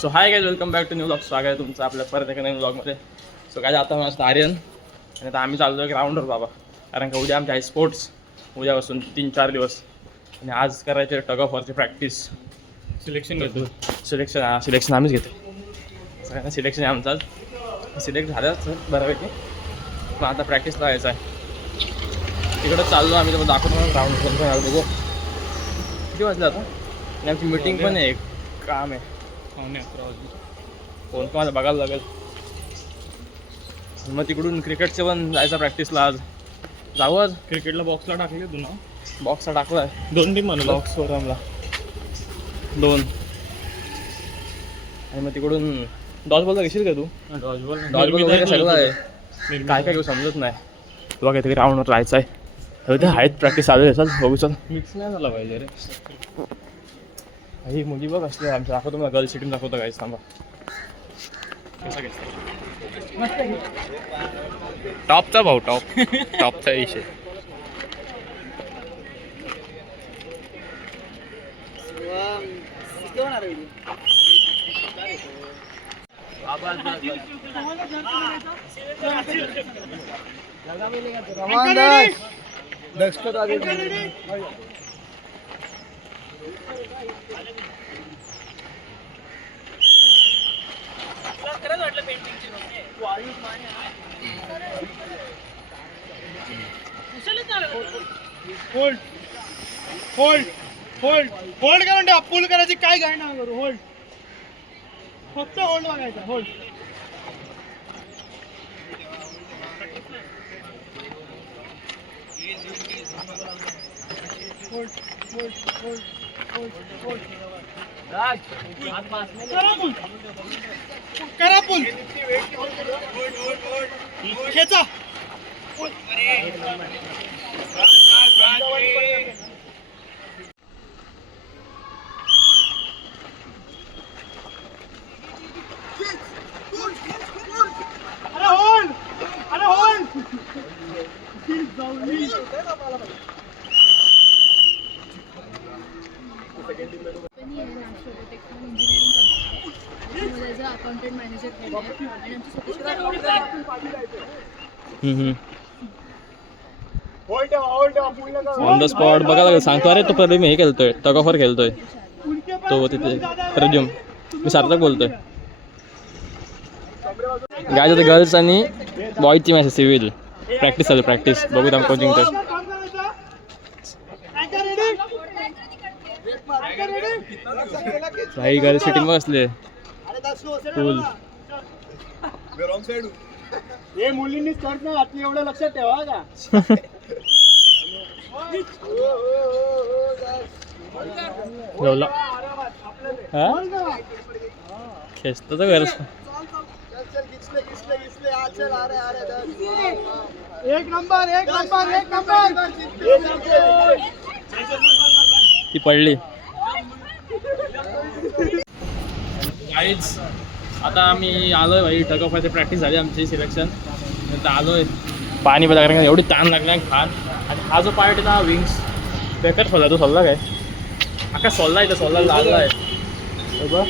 So hi guys, welcome back to new blog. स्वागत आहे तुमचं आपल्या परत एका नवीन ब्लॉगमध्ये. सो काय आता माझं आर्यन आणि आता आम्ही चाललो आहे ग्राउंडवर बाबा, कारण का उद्या आमचे आहे स्पोर्ट्स. उद्यापासून 3-4 दिवस आणि आज करायचे टग ऑफ वॉरची प्रॅक्टिस. सिलेक्शन घेतो. सिलेक्शन आम्हीच घेतो. सगळ्यांना सिलेक्शन आहे आमचं. सिलेक्ट झाल्याच बऱ्यापैकी, पण आता प्रॅक्टिसला जायचं आहे. तिकडं चाललो आम्ही, तर दाखवतो ग्राउंड कोण बघू किती वाजलं आता. आणि आमची मीटिंग पण आहे, एक काम आहे. फोन मला बघायला लागेल. मग तिकडून क्रिकेटचं पण जायचं प्रॅक्टिसला. आज जाऊ. आज क्रिकेटला बॉक्सला टाकले तू ना? बॉक्सला टाकला आहे. 2 टीम म्हणून बॉक्सवर आम्हाला 2. आणि मग तिकडून डॉजबॉलला घेशील का तू? डॉजबॉल वगैरे सगळं आहे. काय काय घेऊ समजत नाही. तुला काहीतरी ग्राउंडवर राहायचं आहे. ते आहेत प्रॅक्टिस चालू आहे. चल बघू. चल मिक्स नाही झाला पाहिजे रे. ही मुली बघ असले आमच्या. दाखवतो मला गर्ल्स टीम दाखवतो काय थांबा. टॉपचा भाऊ, टॉपचा विषय. होल्ड होल्ड होल्ड होल्ड का म्हणते. पुल करायची काय गाय ना करू. होल्ड, फक्त होल्ड बघायचा. Hold hold hold hold hold hold. करा पुल. खेचा. अरे होल्ड, अरे hold. Accountant manager on the spot बघा लागेल. सांगतो अरे तो प्रदीप हे खेळतोय, टग ऑफ वॉर खेळतोय तो तिथे. प्रद्युम, मी सार्थक बोलतोय. गायज होते गर्ल्स आणि बॉईजची मॅच सिव्हिल प्रॅक्टिस चालू. प्रॅक्टिस बघू आम्ही कोचिंग तर. काही गर्ल्स सिटिंग बसले फुल. हे मुलींनी स्कर्ट नाही घातली एवढं लक्षात ठेवा का. खेचतो तर गर्ल्स. एक नंबर, एक नंबर, एक नंबर. ती पडली. गाईज आता आम्ही आलोय भाई. टग ऑफ वॉरची प्रॅक्टिस झाली आमची. सिलेक्शन आता आलोय. पाणी बघा कारण एवढी ताण लागला खान. आणि हा जो पार्ट आहे ना विंग्स बेकार सोडला. तो सोडला काय अख्खा सोडला. इथं सोडला लागला आहे बघ.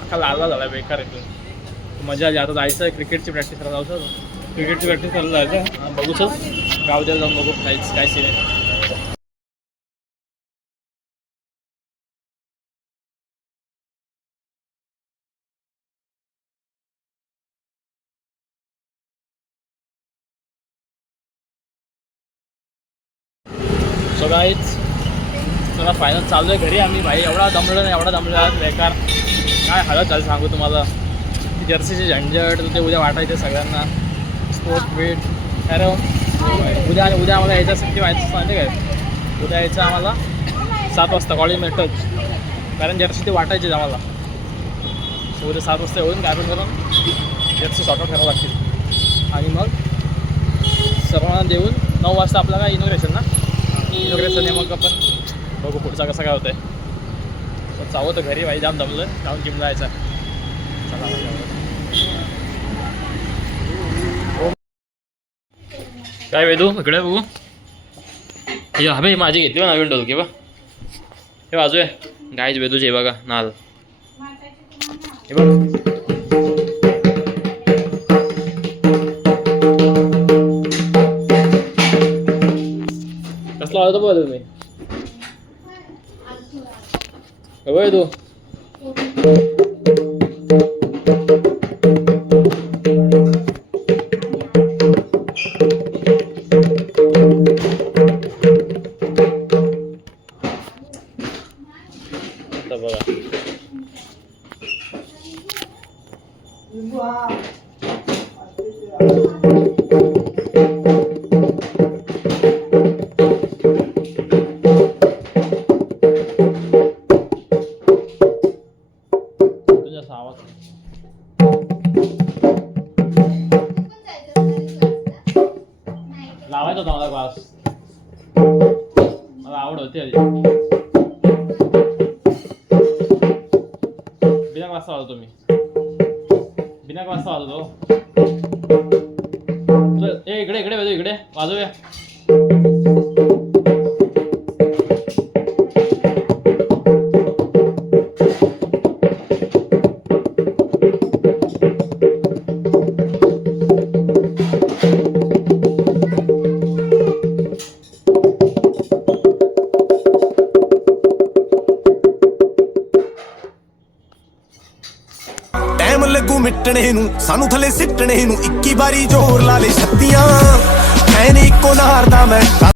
अख्खा लागला झाला बेकार आहे. मजा आली. आता जायचं आहे क्रिकेटची प्रॅक्टिस करायला. जाऊ सर क्रिकेटची प्रॅक्टिस करायला जायचं. बघू सर गावद्याला जाऊन बघू काय सीन आहे. सो गाईज चला फायनल चालू आहे घरी आम्ही. भाई एवढा दमलो नाही, एवढा दमलो आज बेकार. काय हालत झालं सांगू तुम्हाला. जर्सीचे झंझट ते उद्या वाटायचे सगळ्यांना. स्पोर्ट वेट अरे उद्या आम्हाला यायच्यासाठी व्हायचं सांगते काय. उद्या यायचं आम्हाला 7 वाजता कॉलेजमध्ये टच. कारण जर्सी ते वाटायचे आम्हाला. सो उद्या 7 वाजता येऊन गायबन करून जर्सी शॉर्टआउट करावं लागतील. आणि मग सर्वांना देऊन 9 वाजता आपला काय इनॉग्रेशन ना. इनॉग्रेशन आहे. मग आपण बघू पुढचा कसा काय होतं आहे. चावं तर घरी भाई जाम दमलं. जाऊन जिम जायचं. काय वेदू इकडे बघू. हे हवे माझी घेतली बा नवीन डोलकी बा. हे बाजू आहे गायच वेदूचे बघा नाल. हे बघ कसला आला बघ तुम्ही बघ तू आता बघा तुझ्या आवाज लावायचा होता मला क्लास मला आवड होती आधी बिना क्लासचा आलो तुम्ही बिना क्लासचा आलो तो ए इकडे इकडे वाजव इकडे वाजवूया ਟਾਈਮ ਲੱਗੂ ਮਿਟਣੇ ਨੂੰ ਸਾਨੂੰ ਥੱਲੇ ਸਿੱਟਣੇ ਨੂੰ 21 ਵਾਰੀ ਜ਼ੋਰ ਲਾ ਲੈ ਛੱਤੀਆਂ ਐ ਨੀ ਇੱਕੋ ਨਾਰ ਦਾ ਮੈਂ